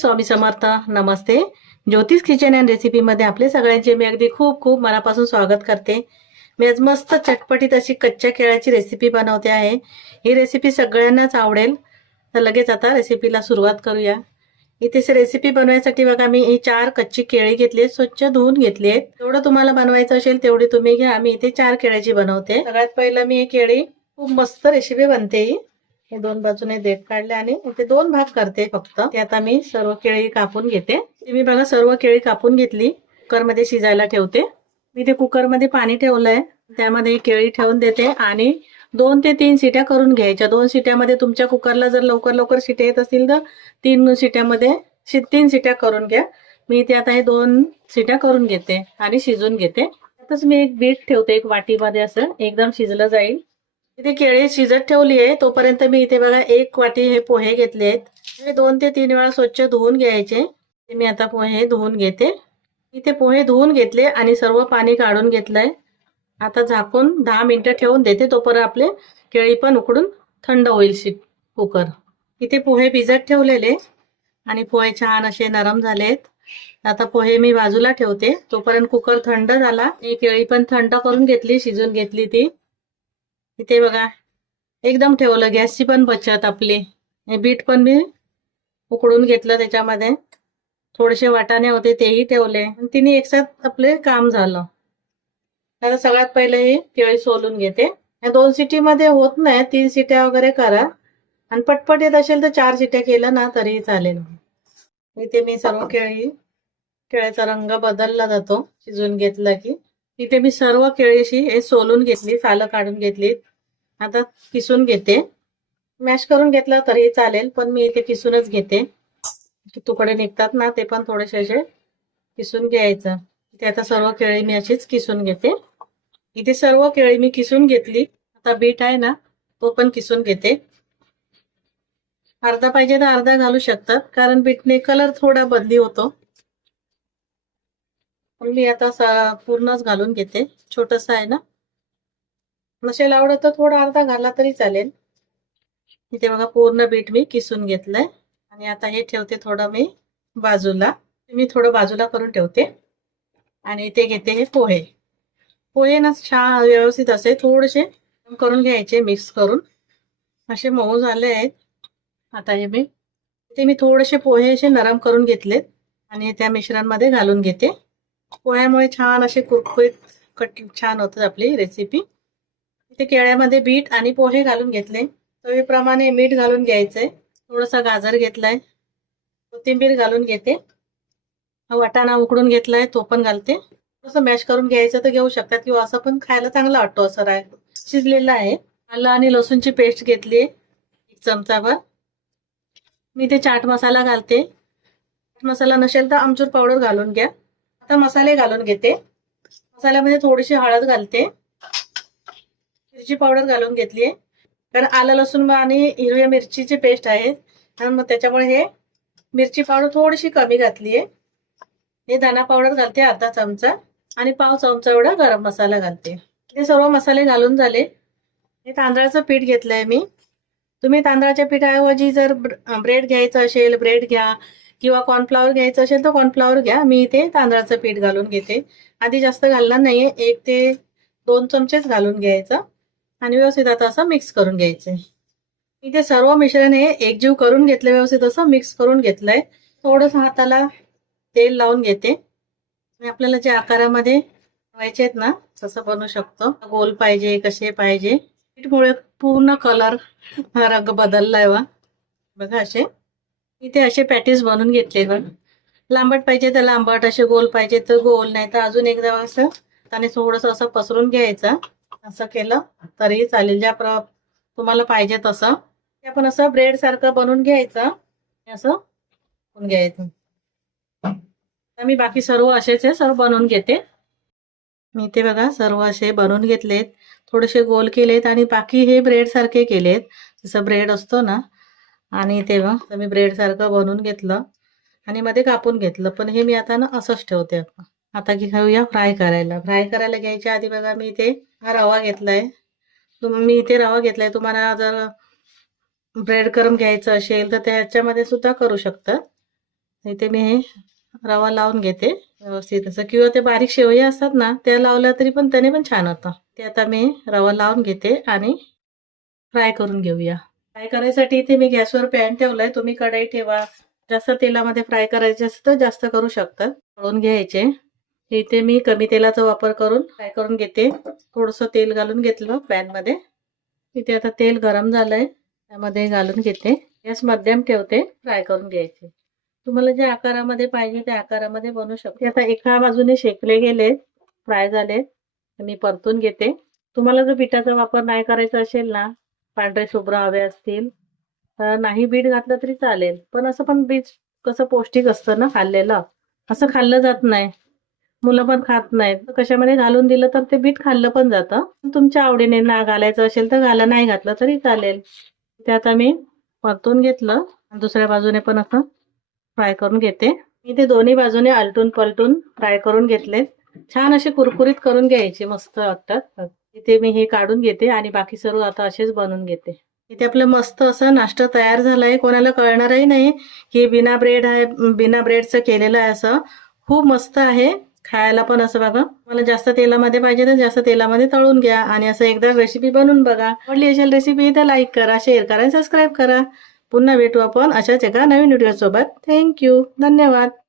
स्वामी समर्थ. नमस्ते. ज्योतिष kitchen and recipe मध्ये आपले सगळ्यांचे मी अगदी खूप खूप मनापासून स्वागत करते. मी आज मस्त चटपटीत अशी कच्च्या केळ्याची रेसिपी बनवते आहे. ही रेसिपी सगळ्यांनाच आवडेल. तर लगेच आता रेसिपीला सुरुवात करूया. इथे रेसिपी बनवण्यासाठी बघा मी ही 4 कच्ची केळी घेतली, स्वच्छ धुवून घेतली. तेवढं तुम्हाला बनवायचं असेल तेवढी तुम्ही घ्या. मी इथे 4 केळ्याची बनवते. सगळ्यात पहिलं मी ही केळी खूप मस्त रेसिपी बनते. हे 2 बाजूने देठ काढले आणि इथे 2 भाग करते फक्त. ते आता मी सर्व केळी कापून घेते. मी बघा सर्व केळी कापून घेतली. कुकर मध्ये शिजायला ठेवते. मी ते कुकर मध्ये पाणी ठेवलंय, त्यामध्ये केळी ठेवून देते आणि 2 ते 3 शिट्या करून घ्यायच्या. 2 शिट्यामध्ये तुमच्या कुकरला जर लवकर लवकर शिट्या येत असतील तर 3 शिट्यामध्ये 3 शिट्या करून घ्या. मी इथे आता हे 2 शिट्या करून घेते आणि शिजून घेते. आताच मी एक बीट ठेवते एक वाटीमध्ये, असं एकदम शिजलं जाईल. इथे केळी शिजत ठेवली आहे तोपर्यंत मी इथे बघा 1 वाटी हे पोहे घेतले आहेत. हे 2 ते 3 वेळा स्वच्छ धुवून घ्यायचे. मी आता पोहे धुवून घेते. इथे पोहे धुवून घेतले आणि सर्व पाणी काढून घेतलंय. आता झाकून 10 मिनिटं ठेवून देते, तोपर्यंत आपले केळी पण उकडून थंड होईल कुकर. इथे पोहे भिजत ठेवलेले आणि पोहे छान असे नरम झालेत. आता पोहे मी बाजूला ठेवते, तोपर्यंत कुकर थंड झाला. ही केळी पण थंड करून घेतली, शिजून घेतली ती. इथे बघा एकदम ठेवलं, गॅसची पण बचत आपली. हे बीट पण मी उकडून घेतलं, त्याच्यामध्ये थोडेसे वाटाणे होते तेही ठेवले. तिने एकसाथ आपले काम झालं. आता सगळ्यात पहिले ही केळी सोलून घेते. 2 शिटीमध्ये होत नाही, 3 शिट्या वगैरे करा आणि पटपट येत असेल तर 4 शिट्या केलं ना तरीही चालेल. इथे मी सर्व केळ्याचा रंग बदलला जातो शिजून घेतलं की. इथे मी सर्व केळीशी हे सोलून घेतली, सालं काढून घेतली. आता किसून घेते. मॅश करून घेतला तरी चालेल, पण मी इथे किसूनच घेते. तुकडे निघतात ना ते पण थोडेसे असे किसून घ्यायचं. इथे आता सर्व केळी मी अशीच किसून घेते. इथे सर्व केळी मी किसून घेतली. आता बीट आहे ना तो पण किसून घेते. अर्धा पाहिजे तर अर्धा घालू शकतात, कारण बीटने कलर थोडा बदली होतो. पण मी आता पूर्णच घालून घेते. छोटस आहे ना, नसेल आवडत तर थोडा अर्धा घाला तरी चालेल. इथे बघा पूर्ण बीट मी किसून घेतलंय आणि आता हे ठेवते थोडं मी बाजूला. मी थोडं बाजूला करून ठेवते आणि इथे घेते हे पोहे. पोहे ना छान व्यवस्थित असे थोडेसे करून घ्यायचे, मिक्स करून असे मऊ झाले आहेत. आता हे मी थोडेसे पोहे असे नरम करून घेतलेत आणि त्या मिश्रणमध्ये घालून घेते. पोह्यामुळे छान असे कुरकुरीत छान होतं आपली रेसिपी. इथे केळ्यामध्ये बीट आणि पोहे घालून घेतले. चवीप्रमाणे मीठ घालून घ्यायचंय. थोडासा गाजर घेतलाय, कोथिंबीर घालून घेते. वाटाणा उकडून घेतलाय तो पण घालते. थोडंसं मॅश करून घ्यायचं तर घेऊ शकतात, किंवा असं पण खायला चांगला वाटतो. असं शिजलेला आहे. आलं आणि लसूणची पेस्ट घेतली 1 चमचाभर. मी ते चाट मसाला घालते. मसाला नसेल तर आमचूर पावडर घालून घ्या. आता मसाले घालून घेते. मसाल्यामध्ये थोडीशी हळद घालते, मिरची पावडर घालून घेतली, कारण आलं लसूण आणि हिरव्या मिरचीची पेस्ट आहे मग त्याच्यामुळे हे मिरची पावडर थोडीशी कमी घातली आहे. हे धना पावडर घालते अर्धा चमचा आणि पाव चमचा एवढा गरम मसाला घालते. हे सर्व मसाले घालून झाले. हे तांदळाचं पीठ घेतलंय मी. तुम्ही तांदळाच्या पिठाऐवजी जर ब्रेड घ्यायचं असेल ब्रेड घ्या, किंवा कॉर्नफ्लॉवर घ्यायचं असेल तर कॉर्नफ्लॉवर घ्या. मी इथे तांदळाचं पीठ घालून घेते. आधी जास्त घालणार नाहीये, 1 ते 2 चमचेच घालून घ्यायचं आणि व्यवस्थित आता असं मिक्स करून घ्यायचंय. इथे सर्व मिश्रण हे एकजीव करून घेतलं, व्यवस्थित असं मिक्स करून घेतलंय. थोडंसं हाताला तेल लावून घेते. आपल्याला जे आकारामध्ये बनवायचे आहेत ना तसं बनवू शकतो. गोल पाहिजे कसे पाहिजे. पीठमुळे पूर्ण कलर रंग बदललाय बघा. इथे असे पॅटीस बनवून घेतले बघ. लांबट पाहिजे तर लांबट, असे गोल पाहिजे तर गोल, नाही तर अजून एकदा असं त्याने थोडंसं असं पसरून घ्यायचं. असं केलं तरी चालेल, ज्या तुम्हाला पाहिजे तसं. आपण असं ब्रेड सारखं बनवून घ्यायचं, असं घ्यायचं. मी बाकी सर्व असेच सर्व बनवून घेते. मी इथे बघा सर्व असे बनवून घेतलेत, थोडेसे गोल केलेत आणि बाकी हे ब्रेड सारखे केलेत, जसं ब्रेड असतो ना. आणि तेव्हा मी ब्रेड सारखं बनवून घेतलं आणि मध्ये कापून घेतलं. पण हे मी आता ना असंच ठेवते. आता घेऊया फ्राय करायला. फ्राय करायला घ्यायच्या आधी बघा मी इथे हा रवा घेतलाय. मी इथे रवा घेतलाय. तुम्हाला जर ब्रेड करून घ्यायचं असेल तर त्याच्यामध्ये सुद्धा करू शकता. इथे मी हे रवा लावून घेते व्यवस्थित असं, किंवा ते बारीक शेवया असतात ना त्या लावल्या तरी पण त्याने पण छान होतं. ते आता मी रवा लावून घेते आणि फ्राय करून घेऊया. फ्राय करायसाठी इथे मी गॅसवर पॅन ठेवलाय, तुम्ही कढई ठेवा. जास्त तेलामध्ये फ्राय करायचे असतं तर जास्त करू शकतात. तळून घ्यायचे. इथे मी कमी तेलाचा वापर करून फ्राय करून घेते. थोडंसं तेल घालून घेतलं पॅन मध्ये. इथे आता तेल गरम झालंय, त्यामध्ये घालून घेते. गॅस मध्यम ठेवते, फ्राय करून घ्यायचे. तुम्हाला ज्या आकारामध्ये पाहिजे त्या आकारामध्ये बनवू शकते. आता एका बाजूने शेकले गेले, फ्राय झाले, मी परतून घेते. तुम्हाला जर पिठाचा वापर नाही करायचा असेल ना, पांढरे शुभ्र हवे असतील तर नाही बीट घातलं तरी चालेल. पण असं पण बीट कसं पौष्टिक असतं ना खाल्लेलं, असं खाल्लं जात नाही, मुलं पण खात नाहीत. कशामध्ये घालून दिलं तर ते बीट खाल्लं पण जातं. तुमच्या आवडीने ना घालायचं असेल तर घाला, नाही घातलं तरी चालेल. ते आता मी परतून घेतलं. दुसऱ्या बाजूने पण असं फ्राय करून घेते. मी ते दोन्ही बाजूने आलटून पलटून फ्राय करून घेतले. छान असे कुरकुरीत करून घ्यायचे, मस्त वाटतात. इथे मी हे काढून घेते आणि बाकी सर्व आता असेच बनवून घेते. इथे आपलं मस्त असं नाश्ता तयार झालाय. कोणाला कळणारही नाही की बिना ब्रेड आहे, बिना ब्रेडचं केलेलं आहे. असं खूप मस्त आहे खायला पण. असं बघा, मला जास्त तेलामध्ये पाहिजे तर जास्त तेलामध्ये तळून घ्या आणि असं एकदा रेसिपी बनवून बघा. आवडली असेल रेसिपी तर लाईक करा, शेअर करा, सबस्क्राईब करा. पुन्हा भेटू आपण अशाच एका नवीन व्हिडिओ सोबत. थँक्यू, धन्यवाद.